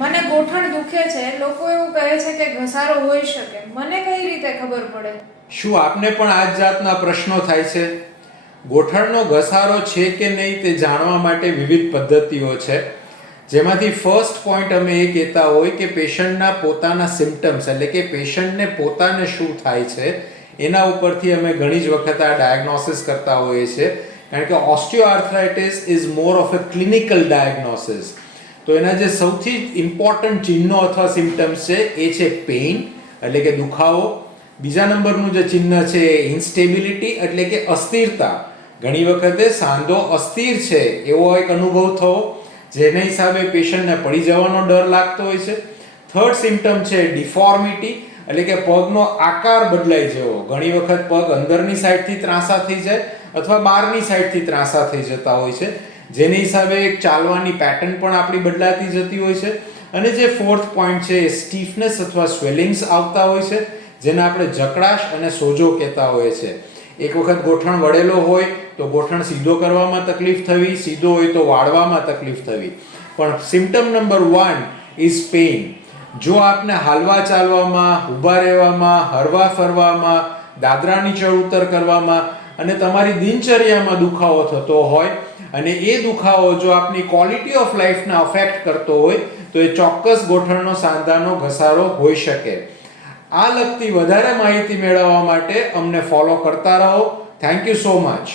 મને ગોઠણ દુખે છે, લોકો એવું કહે છે કે ઘસારો હોઈ શકે, મને કઈ રીતે ખબર પડે? શું આપને પણ આ જ જાતના પ્રશ્નો થાય છે? ગોઠણનો ઘસારો છે કે નહીં તે જાણવા માટે વિવિધ પદ્ધતિઓ છે, જેમાંથી ફર્સ્ટ પોઈન્ટ અમે એ કહેતા હોય કે પેશન્ટના પોતાના સિમ્ટમ્સ એટલે કે પેશન્ટને પોતાને શું થાય છે એના ઉપરથી અમે ઘણી જ વખત આ ડાયગ્નોસિસ કરતા હોઈએ છીએ, કારણ કે osteoarthritis is more of a clinical diagnosis. તો એના જે સૌથી ઇમ્પોર્ટન્ટ ચિહ્નો અથવા સિમ્ટમ્સ છે એ છે પેઇન એટલે કે દુખાવો. બીજા નંબરનું જે ચિહ્ન છે એ ઇન્સ્ટેબિલિટી એટલે કે અસ્થિરતા. ઘણી વખતે સાંધો અસ્થિર છે એવો એક અનુભવ થવો, જેના હિસાબે પેશન્ટને પડી જવાનો ડર લાગતો હોય છે. થર્ડ સિમ્ટમ છે ડિફોર્મિટી એટલે કે પગનો આકાર બદલાઈ જવો. ઘણી વખત પગ અંદરની સાઈડથી ત્રાંસા થઈ જાય અથવા બહારની સાઈડથી ત્રાંસા થઈ જતા હોય છે, જેની હિસાબે ચાલવાની પેટર્ન પણ આપણી બદલાતી જતી હોય છે. અને જે ફોર્થ પોઈન્ટ છે એ સ્ટીફનેસ અથવા સ્વેલિંગ્સ આવતા હોય છે, જેને આપણે જકડાશ અને સોજો કહેતા હોઈએ છીએ. એક વખત ગોઠણ વળેલો હોય તો ગોઠણ સીધો કરવામાં તકલીફ થવી, સીધો હોય તો વાળવામાં તકલીફ થવી. પણ સિમ્ટમ નંબર 1 ઇઝ પેઇન. જો આપને હાલવા ચાલવામાં, ઊભા રહેવામાં, હરવા ફરવામાં, દાદરાની ચઢ ઉતર કરવામાં અને તમારી દિનચર્યામાં દુખાવો થતો હોય અને એ દુખાવો જો આપની ક્વોલિટી ઓફ લાઈફને અફેક્ટ કરતો હોય તો એ ચોક્કસ ગોઠણનો સાંધાનો ઘસારો હોઈ શકે. આ લગતી વધારે માહિતી મેળવવા માટે અમને ફોલો કરતા રહો. Thank you so much.